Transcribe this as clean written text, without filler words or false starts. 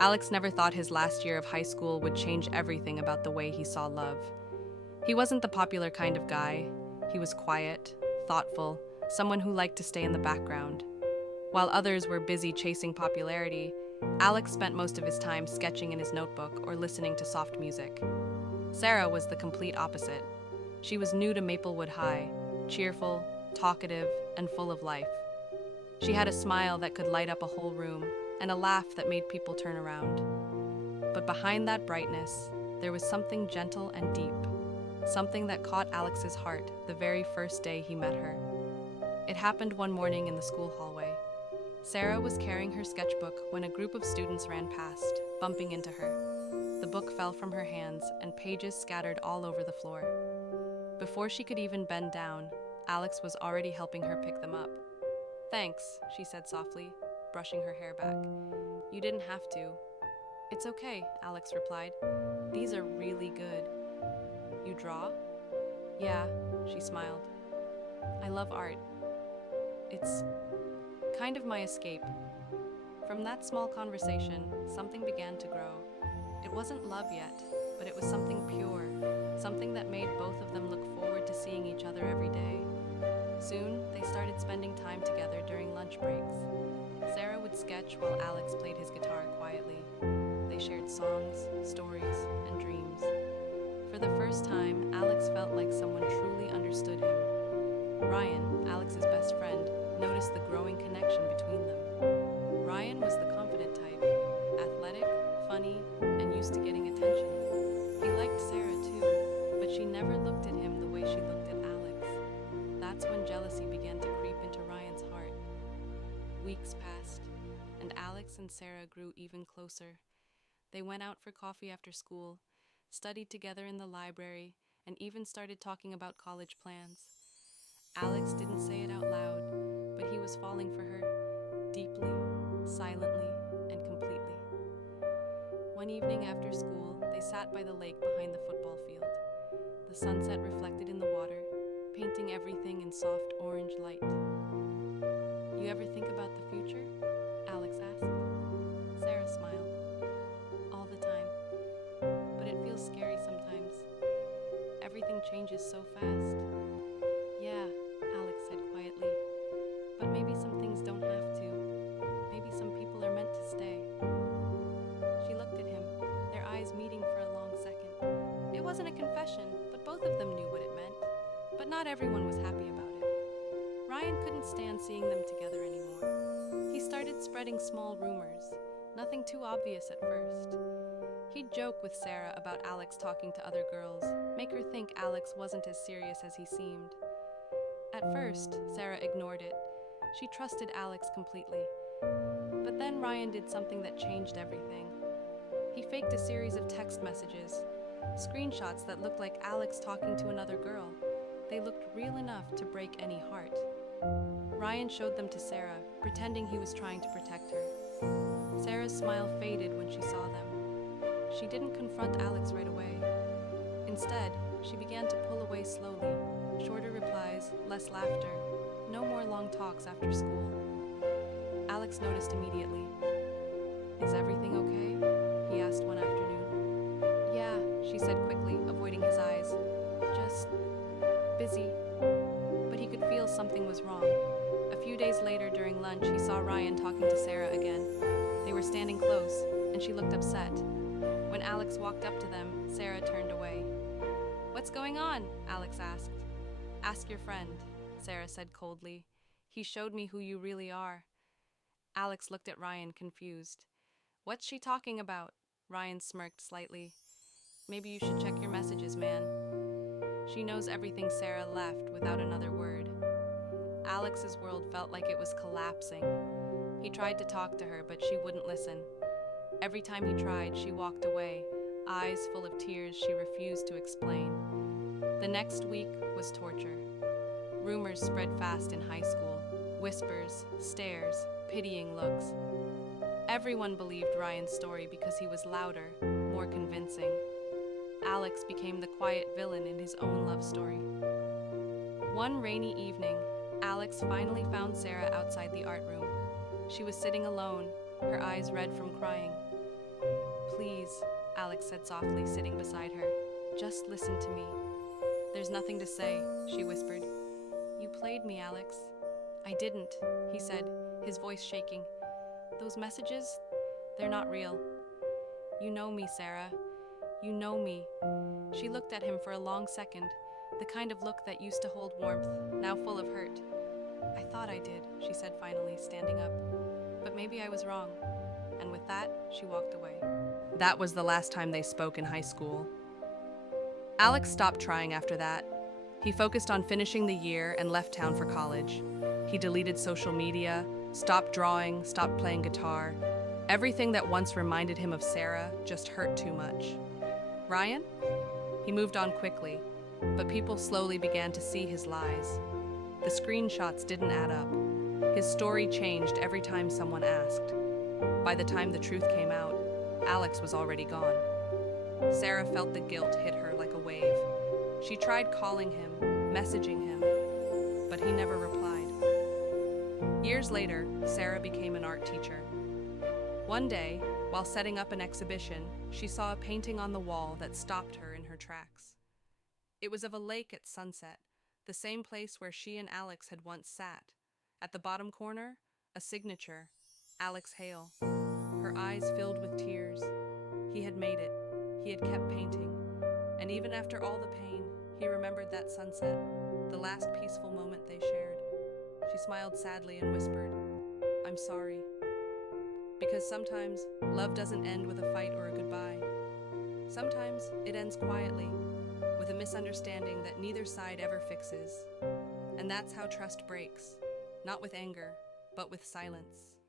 Alex never thought his last year of high school would change everything about the way he saw love. He wasn't the popular kind of guy. He was quiet, thoughtful, someone who liked to stay in the background. While others were busy chasing popularity, Alex spent most of his time sketching in his notebook or listening to soft music. Sara was the complete opposite. She was new to Maplewood High, cheerful, talkative, and full of life. She had a smile that could light up a whole room and a laugh that made people turn around. But behind that brightness, there was something gentle and deep, something that caught Alex's heart the very first day he met her. It happened one morning in the school hallway. Sara was carrying her sketchbook when a group of students ran past, bumping into her. The book fell from her hands and pages scattered all over the floor. Before she could even bend down, Alex was already helping her pick them up. "Thanks," she said softly, brushing her hair back. "You didn't have to." "It's okay," Alex replied. "These are really good." "You draw?" "Yeah," she smiled. "I love art. It's kind of my escape." From that small conversation, something began to grow. It wasn't love yet, but it was something pure, something that made both of them look forward to seeing each other every day. Soon, they started spending time together during lunch breaks. Sara would sketch while Alex played his guitar quietly. They shared songs, stories, and dreams. For the first time, Alex felt like someone truly understood him. Ryan, Alex's best friend, noticed the growing connection between them. Ryan was the confident type, athletic, funny, and used to getting attention. He liked Sara too, but she never looked at him the way she looked at Alex. That's when jealousy began to creep into Ryan's heart. Weeks passed, and Alex and Sara grew even closer. They went out for coffee after school, studied together in the library, and even started talking about college plans. Alex didn't say it out loud, but he was falling for her, deeply, silently, and completely. One evening after school, they sat by the lake behind the football field. The sunset reflected in the water, painting everything in soft orange light. "You ever think about the future?" Alex asked. Sara smiled. "All the time. But it feels scary sometimes. Everything changes so fast." "Yeah," Alex said quietly. "But maybe some things don't have to. Maybe some people are meant to stay." She looked at him, their eyes meeting for a long second. It wasn't a confession, but both of them knew what it meant. But not everyone was happy about it. Ryan couldn't stand seeing them together anymore. He started spreading small rumors, nothing too obvious at first. He'd joke with Sara about Alex talking to other girls, make her think Alex wasn't as serious as he seemed. At first, Sara ignored it. She trusted Alex completely. But then Ryan did something that changed everything. He faked a series of text messages, screenshots that looked like Alex talking to another girl. They looked real enough to break any heart. Ryan showed them to Sara, pretending he was trying to protect her. Sara's smile faded when she saw them. She didn't confront Alex right away. Instead, she began to pull away slowly. Shorter replies, less laughter, no more long talks after school. Alex noticed immediately. "Is everything okay?" he asked one afternoon. "Yeah," she said quickly, avoiding his eyes. "Just busy." But he could feel something was wrong. A few days later during lunch, he saw Ryan talking to Sara again. They were standing close, and she looked upset. When Alex walked up to them, Sara turned away. "What's going on?" Alex asked. "Ask your friend," Sara said coldly. "He showed me who you really are." Alex looked at Ryan, confused. "What's she talking about?" Ryan smirked slightly. "Maybe you should check your messages, man." She knows everything. Sara left without another word. Alex's world felt like it was collapsing. He tried to talk to her, but she wouldn't listen. Every time he tried, she walked away, eyes full of tears she refused to explain. The next week was torture. Rumors spread fast in high school. Whispers, stares, pitying looks. Everyone believed Ryan's story because he was louder, more convincing. Alex became the quiet villain in his own love story. One rainy evening, Alex finally found Sara outside the art room. She was sitting alone, her eyes red from crying. Please, Alex said softly, sitting beside her. Just listen to me. There's nothing to say, she whispered. You played me, Alex. I didn't, he said, his voice shaking. Those messages, they're not real. You know me, Sara. You know me. She looked at him for a long second, the kind of look that used to hold warmth, now full of hurt. I thought I did, she said finally, standing up. But maybe I was wrong. And with that, she walked away. That was the last time they spoke in high school. Alex stopped trying after that. He focused on finishing the year and left town for college. He deleted social media, stopped drawing, stopped playing guitar. Everything that once reminded him of Sara just hurt too much. Ryan? He moved on quickly, but people slowly began to see his lies. The screenshots didn't add up. His story changed every time someone asked. By the time the truth came out, Alex was already gone. Sara felt the guilt hit her like a wave. She tried calling him, messaging him, but he never replied. Years later, Sara became an art teacher. One day, while setting up an exhibition, she saw a painting on the wall that stopped her in her tracks. It was of a lake at sunset, the same place where she and Alex had once sat. At the bottom corner, a signature, Alex Hale. Her eyes filled with tears. He had made it. He had kept painting. And even after all the pain, he remembered that sunset, the last peaceful moment they shared. She smiled sadly and whispered, I'm sorry. Because sometimes love doesn't end with a fight or a goodbye. Sometimes it ends quietly, with a misunderstanding that neither side ever fixes. And that's how trust breaks, not with anger, but with silence.